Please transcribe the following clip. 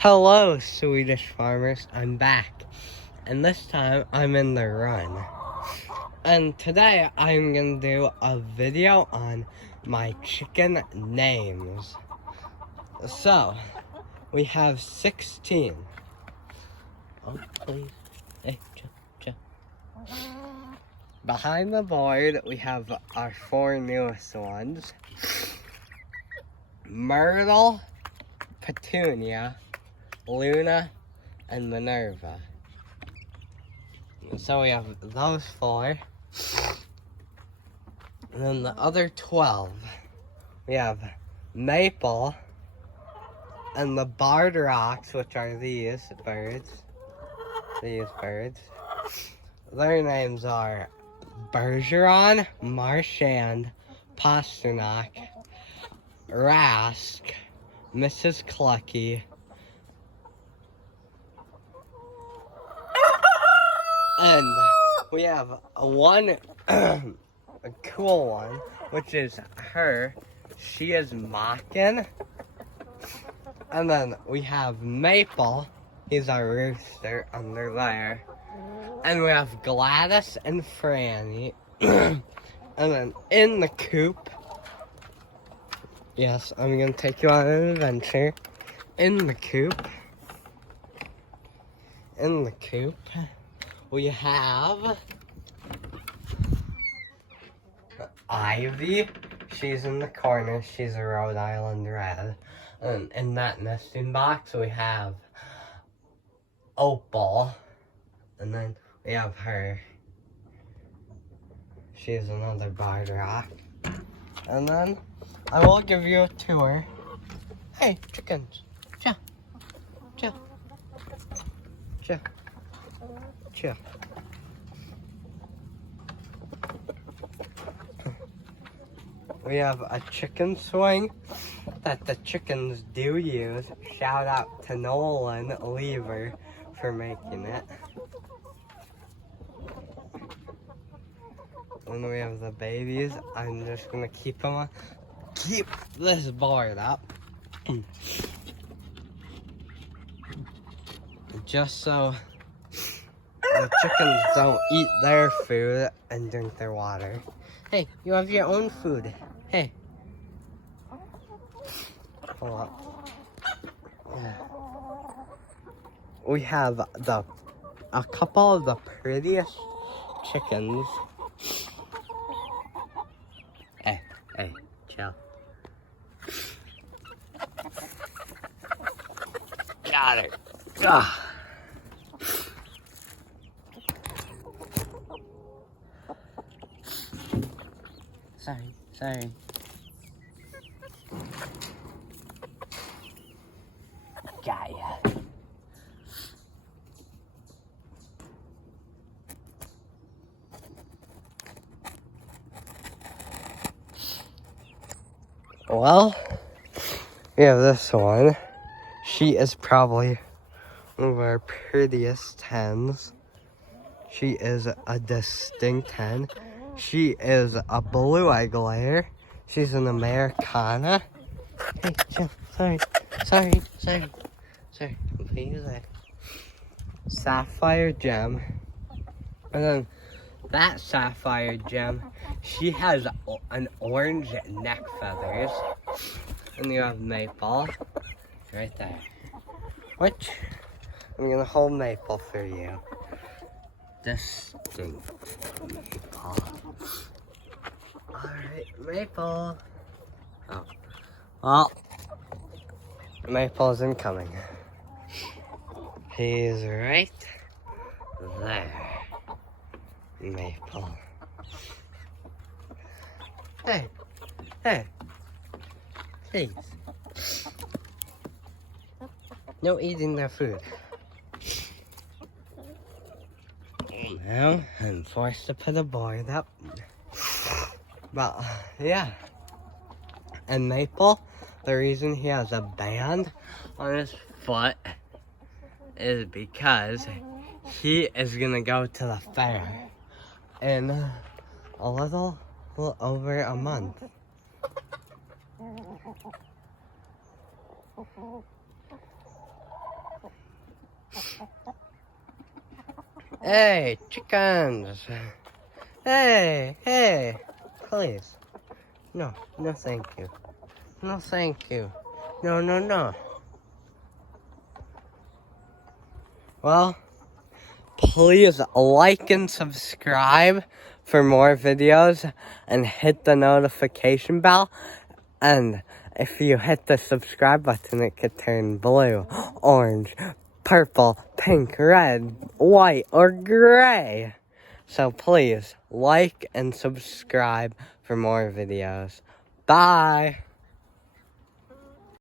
Hello, Swedish farmers. I'm back. And this time, I'm in the run. And today, I'm going to do a video on my chicken names. So, we have 16. Oh, please. Hey, chill. Behind the board, we have our 4 newest ones. Myrtle, Petunia, Luna, and Minerva. So we have those 4. And then the other 12. We have Maple and the Barred Rocks, which are these birds. Their names are Bergeron, Marchand, Pasternak, Rask, Mrs. Clucky, and we have one a cool one, which is her. She is Mockin. And then we have Maple. He's our rooster under there. And we have Gladys and Franny. And then in the coop, yes, I'm going to take you on an adventure. In the coop, we have Ivy. She's in the corner. She's a Rhode Island Red. And in that nesting box, we have Opal. And then we have her. She's another Barred Rock. And then I will give you a tour. Hey, chickens. Chill. We have a chicken swing that the chickens do use. Shout out to Nolan Lever for making it. And we have the babies. I'm just gonna keep this board up. Just so the chickens don't eat their food and drink their water. Hey, you have your own food. Hey. Hold up. We have a couple of the prettiest chickens. Hey, chill. Got her. Ugh. Sorry. Got ya. Well, we have this one. She is probably one of our prettiest hens. She is a distinct hen. She is a blue egg layer. She's an Americana. Hey, chill. Sorry. Please. Sapphire Gem. And then that Sapphire Gem, she has an orange neck feathers. And you have Maple right there. Which I'm gonna hold Maple for you. Distinct Maple. Alright, Maple. Oh. Well, Maple's incoming. He's right there. Maple. Hey. Please. No eating their food. Now, I'm forced to put a board up. But, yeah. And Maple, the reason he has a band on his foot is because he is gonna go to the fair in a little over a month. Hey, chickens. Hey. Please. No, thank you. No, thank you. No. Well, please like and subscribe for more videos and hit the notification bell. And if you hit the subscribe button, it could turn blue, orange, purple, pink, red, white, or gray. So please like and subscribe for more videos. Bye!